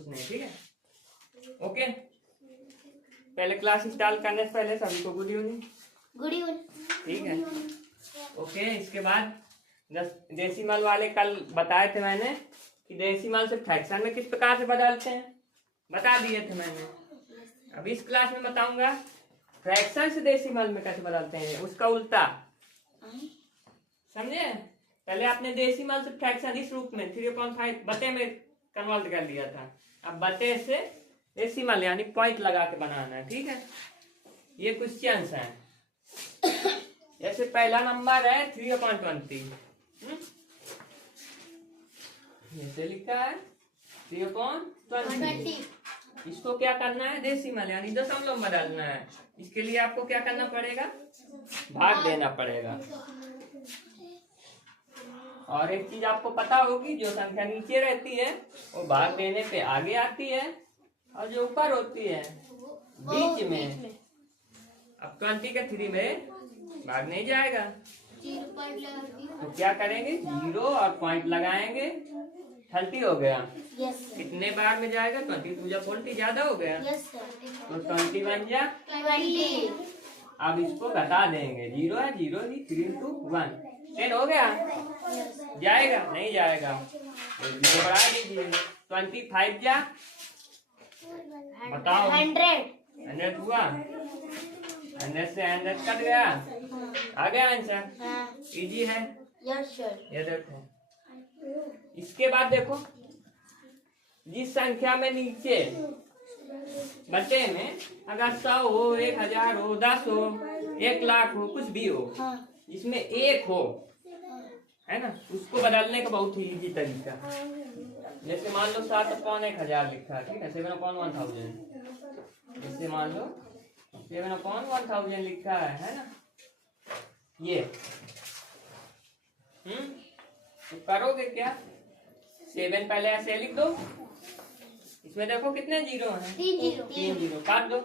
कुछ नहीं, ठीक है। ओके, पहले क्लास स्टार्ट करने से पहले सभी को गुड इवनिंग। Good evening. ठीक है, ओके। इसके बाद डेसिमल वाले कल बताए थे मैंने कि डेसिमल से फ्रैक्शन में किस प्रकार से बदलते हैं, बता दिए थे मैंने। अब इस क्लास में बताऊंगा फ्रैक्शन से डेसिमल में कैसे बदलते हैं, उसका उल्टा, समझे। पहले आपने डेसिमल से फ्रैक्शन इस रूप में 3/5 बटे में कन्वर्ट कर लिया था, अब बटे से डेसिमल यानी पॉइंट लगा के बनाना है, ठीक है। ये क्वेश्चन है। जैसे पहला नंबर है 3/20, जैसे लिखा है 3/20। इसको क्या करना है, डेसिमल यानी दशमलव में बदलना है। इसके लिए आपको क्या करना पड़ेगा, भाग देना पड़ेगा। और एक चीज आपको पता होगी, जो संख्या नीचे रहती है वो भाग देने पे आगे आती है, और जो ऊपर होती है बीच में। अब 20 के 3 में भाग नहीं जाएगा, तो क्या करेंगे, 0 और पॉइंट लगाएंगे। 30 हो गया, कितने बार में जाएगा, 22 या 40 ज्यादा हो गया, तो 21 या 20। अब इसको घटा देंगे, 0 है 0, 3 into 1, 10 हो गया, जाएगा नहीं जाएगा, तो 0 बढ़ा दीजिए। 25 या बताओ 100 हुआ, 100 से 100 कट गया, आ गया आंसर। इजी है, ये देखो। इसके बाद देखो, जिस संख्या में नीचे बटे में अगर 100 हो, 1000 हो, 10 हो, 1 लाख हो, कुछ भी हो, जिसमें 1 हो, है ना, उसको बदलने का बहुत ही इजी तरीका। जैसे मान लो 7/1000 लिखा है, ठीक है, 7/1000। जैसे मान लो 7/1000 लिखा है ना, ये तो करोगे क्या, 7 पहले ऐसे लिख दो, इसमें देखो कितने जीरो हैं, 3 जीरो काट दो।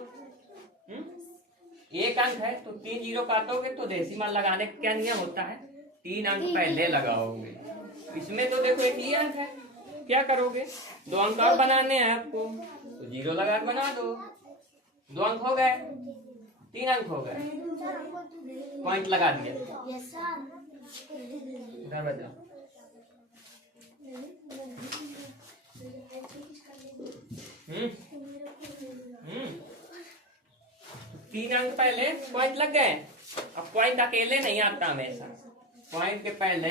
एक अंक है तो 3 जीरो काटोगे, तो डेसिमल लगाने का क्या नियम होता है, 3 अंक पहले लगाओगे। इसमें तो देखो एक ही अंक है, क्या करोगे, 2 अंक और बनाने हैं आपको, तो 0 लगा के बना दो, 2 अंक हो गए, 3 अंक हो गए, पॉइंट लगा दिया। इधर बजाओ, 3 अंक पहले पॉइंट लग गए। अब पॉइंट अकेले नहीं आता हमेशा, पॉइंट के पहले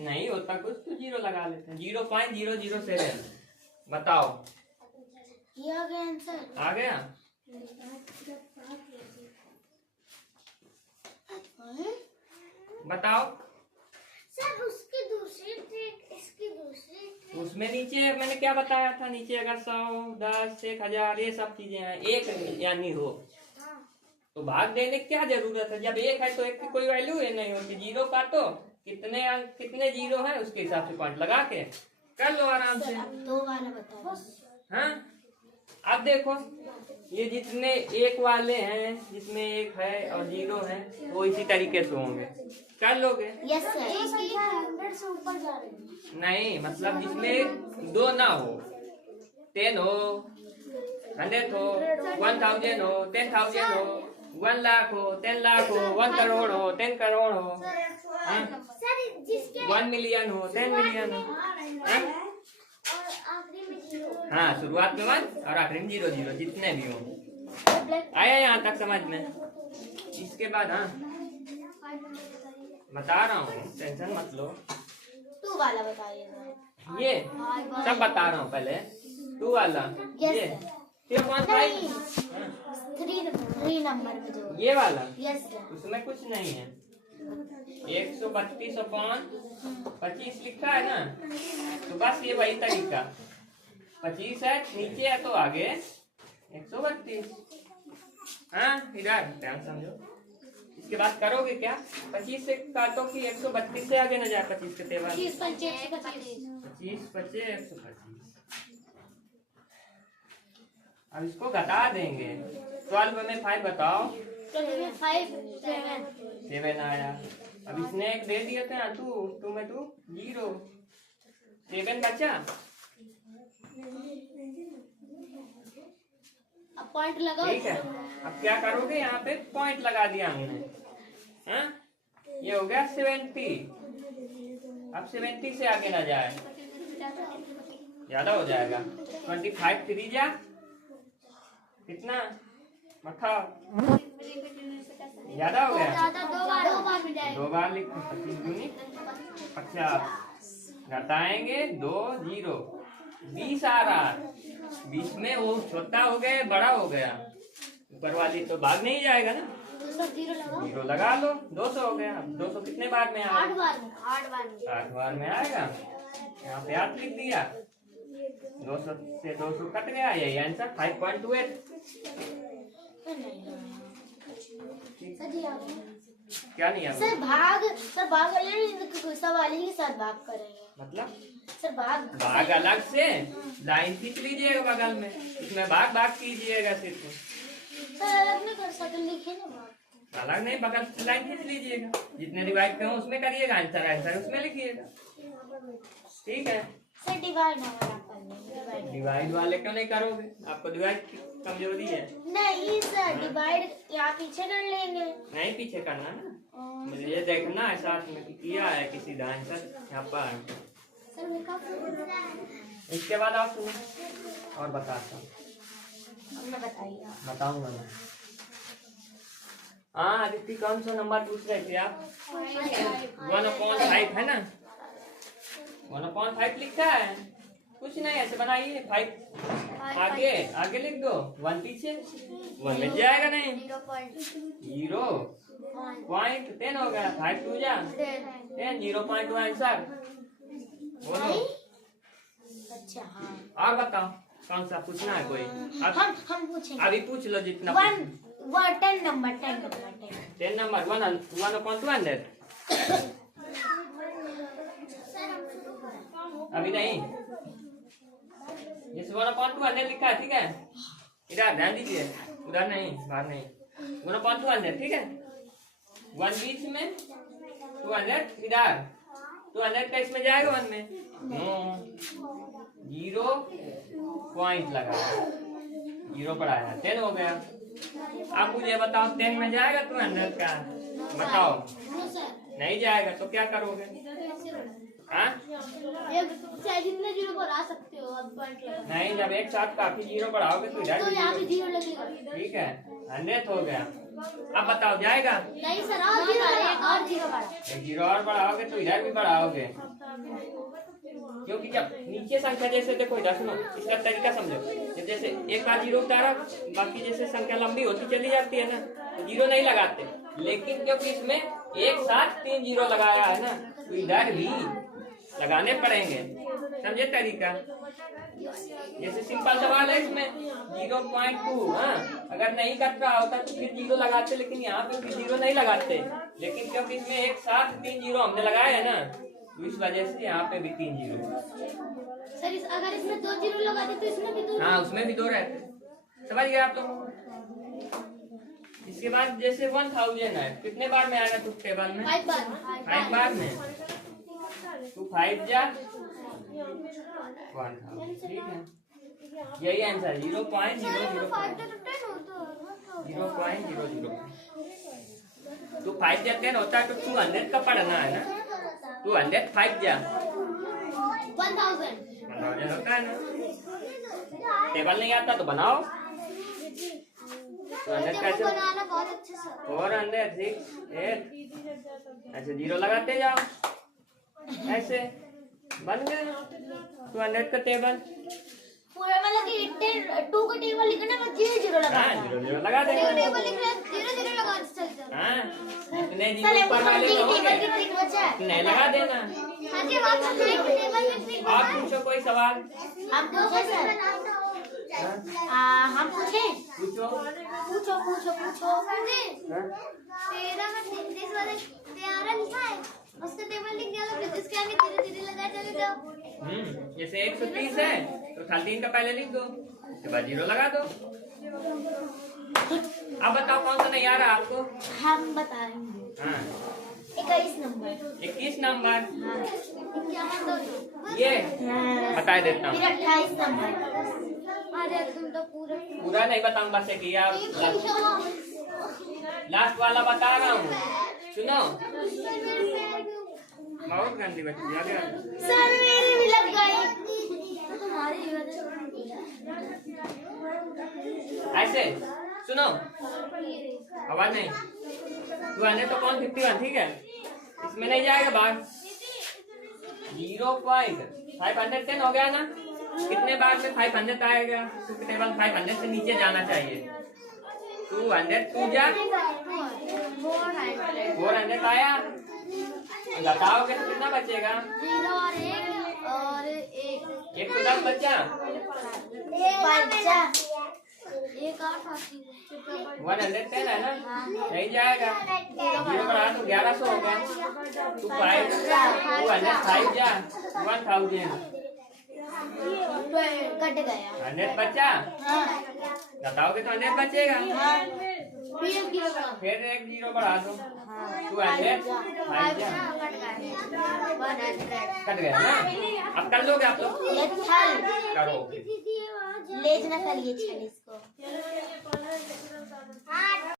नहीं होता कुछ तो 0 लगा लेते हैं, 0.007। बताओ, ये आ गया आंसर, आ गया। बताओ सर, उसकी दूसरी ट्रिक, इसकी दूसरी ट्रिक। उसमें नीचे मैंने क्या बताया था, नीचे अगर 100, 10, 1000 ये सब चीजें हैं, 1 यानी हो, तो भाग देने की क्या जरूरत है। जब 1 है तो 1 की कोई वैल्यू है नहीं होती, 0 काटो, कितने अंक कितने 0 है उसके हिसाब से पॉइंट लगा के कर लो आराम से। 2 वाला बताओ। हाँ, अब देखो ये जितने 1 वाले हैं, जिसमें 1 है और 0 है, वो इसी तरीके से होंगे, कर लोगे। Yes sir. 100 से ऊपर जा रहे हैं, नहीं मतलब जिसमें 2 ना हो, 10 हो, 100 हो, 1000 हो, 10,000 हो, 1 लाख हो, 10 लाख हो, 1 करोड़ हो, 10 करोड़ हो, 1 मिलियन हो, 10 मिलियन हो। हाँ, शुरुआत में 1 और आखिरी में 0 0, जितने भी हो। आया यहाँ तक समझ में। इसके बाद हाँ बता रहा हूँ, टेंशन मत लो। 2 वाला बताइए, ये सब बता रहा हूँ पहले। 2 वाला ये 3 नंबर में जो ये वाला, यस सर, उसमें कुछ नहीं है। 132/25 लिखा है ना, तो बस ये वही तरीका, 25 है नीचे है तो आगे 132। हाँ, इधर ध्यान समझो। इसके बाद करोगे क्या, 25 से काटो कि 132 से आगे न जाए, 25 के तेवर 25 5 125। 25 5 125। अब इसको घटा देंगे, 12 में 5 बताओ, 7 आया। अब इसने 1 दे दिया था, 2 में 2 0, 7 बचा, पॉइंट लगाओ। ठीक है, अब क्या करोगे, यहाँ पे पॉइंट लगा दिया हमने। हाँ, ये हो गया 70। अब 70 से आगे ना जाए, ज्यादा हो जाएगा। 25 3 जा कितना बताओ, ज्यादा हो गया। दो बार लिखो, 25 दूनी 50, घटाएंगे 2 0, 20 आ रहा। 20 में वो छोटा हो गया बड़ा हो गया, ऊपर वाली तो भाग नहीं जाएगा ना, जीरो लगा लो। 200 हो गया। अब 200 कितने बार में आएगा? 8 बार में आएगा। यहाँ पे 8 लिख दिया, 200 से 200 कट गया, यही आंसर 5.28। क्या नहीं है सर भाग सवाल ही सर भाग करेंगे, मतलब सर भाग अलग से लाइन खींच लीजिएगा बगल में, इसमें भाग भाग कीजिएगा सिर्फ। सर अलग नहीं कर सकते, लिखे ना भाग। अलग नहीं, बगल से लाइन खींच लीजिएगा, जितने डिवाइड पे हो उसमें करिएगा, आंसर उसमें लिखिएगा। ठीक है सर डिवाइड हमारा करने, डिवाइड वाले क्यों नहीं करोगे, आपको डिवाइड की कमजोरी है। नहीं सर डिवाइड यहाँ पीछे कर लेंगे। नहीं पीछे करना ना, मुझे ये देखना है साथ में किया है किसी का आंसर यहाँ पर। इसके बाद आप सुनो और बताता हूँ, बताऊंगा मैं। हाँ आदित्य, कौन सा नंबर पूछ रहे थे आप? 1/5 है ना, 1/5 लिखा है, कुछ नहीं ऐसे बनाइए। 5 आगे आगे लिख दो, 1 पीछे, 1 मिल जाएगा नहीं, 0.10 हो गया। 5 2 जा 10, 0.2 आंसर। बोलो अच्छा हाँ, और बताओ कौन सा पूछना है कोई? हम पूछेंगे, अभी पूछ लो जितना। 10 नंबर 10 नंबर 1/200। अभी नहीं, जैसे 1/200 लिखा है, ठीक है, इधर ध्यान दीजिए, उधर नहीं, बाहर नहीं। 1/200, ठीक है, 1 बीच में, 200 इधर, 200 का इसमें जाएगा 1 में, 0 पॉइंट लगा, 0 बढ़ाया, 10 हो गया। आप मुझे बताओ 10 में जाएगा 200 का, बताओ। नहीं जाएगा तो क्या करोगे? हाँ जितने जीरो बढ़ा सकते हो अब पॉइंट लगा। नहीं, जब एक साथ काफी 0 बढ़ाओगे तो इधर तो यहाँ पे 0 लगेगा। ठीक है, 100 हो गया। अब बताओ जाएगा? नहीं सर, और 0 बढ़ा, एक 0 और बढ़ाओगे तो इधर भी बढ़ाओगे, क्योंकि जब नीचे संख्या, जैसे देखो इधर सुनो, इसका तरीका समझो। जैसे एक बार 0 उतारा, बाकी जैसे संख्या लंबी होती चली जाती है ना, तो 0 नहीं लगाते, लेकिन क्योंकि इसमें एक साथ 3 0 लगाया है ना, तो इधर भी लगाने पड़ेंगे। समझे तरीका? जैसे सिंपल सवाल है, इसमें 0.2, हाँ, अगर नहीं कट रहा होता तो फिर 0 लगाते, लेकिन यहाँ पे फिर 0 नहीं लगाते, लेकिन क्योंकि इसमें एक साथ 3 0 हमने लगाया है ना, तो इस वजह से यहाँ पे भी 3 0। सर अगर इसमें 2 0 लगाते तो इसमें भी 2, हाँ उसमें भी 2 रहते। समझ गए आप लोग? इसके बाद जैसे 1000 है, कितने बार में आएगा तुम टेबल में? 5 बार में। तो 5 जा 1000, ठीक है, यही आंसर 0.005। 0.00। तो 5 जा 10 होता है तो 200 का पढ़ना है ना, 200 5 जा 1000 होता है ना। टेबल नहीं आता तो बनाओ। 200 कैसे बनाना बहुत अच्छा सर। 400 6 8, ऐसे 0 लगाते जाओ, ऐसे बन गया 200 का टेबल। पूरा मतलब कि 2 का टेबल लिखना, बस 0 0 लगा। हाँ 0 0 लगा देंगे। टेबल लिख रहे 0 0 लगा चलते। हाँ इतने 0 ऊपर वाले रहोगे नहीं लगा देना। हाँ जी, आप टेबल में क्लिक। आप पूछो कोई सवाल। हम पूछे सर? हम पूछे? पूछो पूछो। हाँ? 13 में 33 वाले 13 लिखा है, उसका टेबल लिख दिया, तो इसके आगे धीरे धीरे लगा चले जाओ। जैसे 130 है तो 13 का पहले लिख दो, उसके बाद 0 लगा दो। अब बताओ कौन सा नहीं आ रहा आपको? हम बता रहे हैं। हाँ 21 नंबर 21 नंबर हाँ। ये बता देता हूँ। फिर 28 नंबर। अरे तुम तो पूरा पूरा नहीं बताऊंगा से कि यार लास्ट वाला बता रहा हूँ, सुनो। बहुत गंदी बच्ची आ गया। सर मेरे भी लग गए। तुम्हारी ऐसे सुनो, आवाज नहीं। तू आने तो कौन 51 ठीक है, इसमें नहीं जाएगा बाहर। 0.510 हो गया ना। कितने बार में 500 आएगा? तो टेबल 500 से नीचे जाना चाहिए। 200 टू जा 400 आया। बताओगे तो कितना बचेगा? 0 और 1 1 तो 10 बच्चा। 110 है ना, नहीं जाएगा। 0 बढ़ा तो 1100 हो गया। 200 जा 1000 कट गया। 100 बच्चा। बताओगे तो 100 बचेगा। फिर 1 0 बढ़ा दो 200 कट गया ना। अब कर लोगे आप लोग? करो। लेज ना करिए इसको।